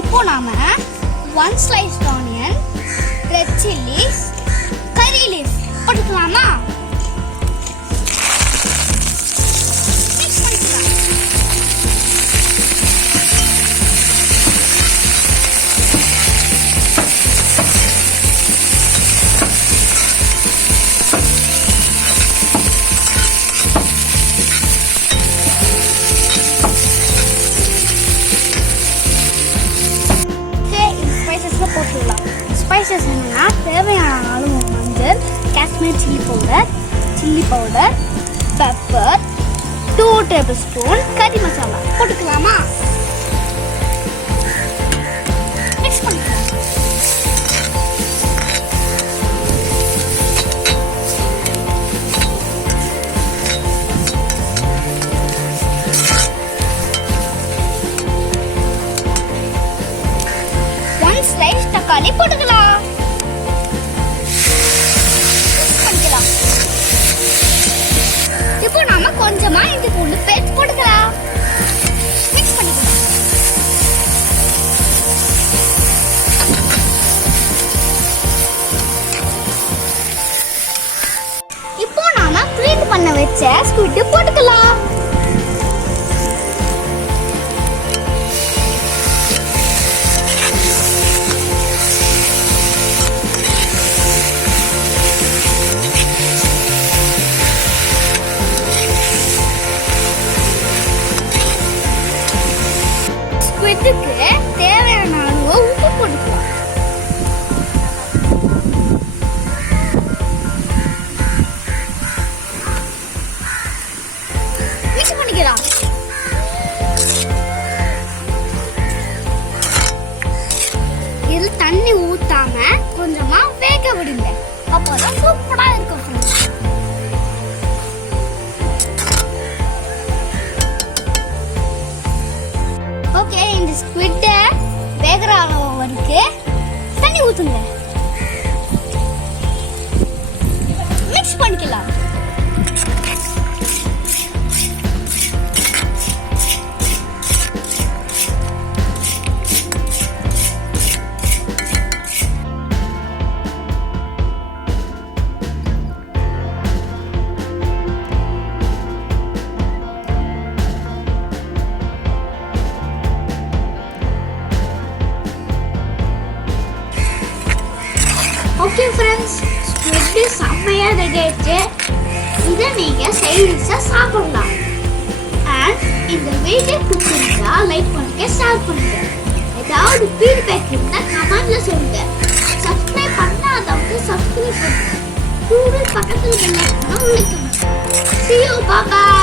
இப்போ நாம 1 sliced onion, red chilies, curry leaf போட்டுக்கலாமா? ஸ்பைசஸ் என்னன்னா தேவையான அளவு மஞ்சள், காஷ்மீர் சில்லி பவுடர், பெப்பர், 2 tablespoon கறி மசாலா போட்டுக்கலாமா? மிக்ஸ் பண்ணிக்கலாம். ஸ்லைஸ் தக்காளி போட்டுக்கலாம். இப்போ நாம கொஞ்சமா இஞ்சி பூண்டு பேஸ்ட் போட்டுக்கலாம். மிக்ஸ் பண்ணிக்கலாம். இப்போ நாம க்ளீன் பண்ண வச்ச ஸ்குவிட் போட்டுக்கலாம். ஸ்குவிட்க்கு தேவையான அளவு உப்பு போட்டுக்கலாம். மிக்ஸ் பண்ணிக்கலாம். இது தண்ணி ஊத்தாம கொஞ்சமா வேக விடுங்க. அப்பதான் சூப்பரா இருக்கும். ஓகே, இந்த ஸ்குவிட் வேகற அளவு வரைக்கும் தண்ணி ஊத்துங்க. மிக்ஸ் பண்ணிக்கலாம். ஓகே ஃப்ரெண்ட்ஸ், ஸ்குவிட் செம்மையா ரெடி ஆயிடுச்சு. இதை நீங்க சைடிஷா சாப்பிடலாம். அண்ட் இந்த வீடியோ பிடிச்சிருந்தா லைக் பண்ணுங்க, ஷேர் பண்ணுங்க. ஏதாவது ஃபீட்பேக் இருந்தா கமெண்ட்ல சொல்லுங்க. சப்ஸ்கிரைப் பண்ணாதவங்க சப்ஸ்கிரைப் பண்ணுங்க. கூகுள் பக்கத்துல பெல் ஐகானை அழுத்துங்க. See you, bye bye.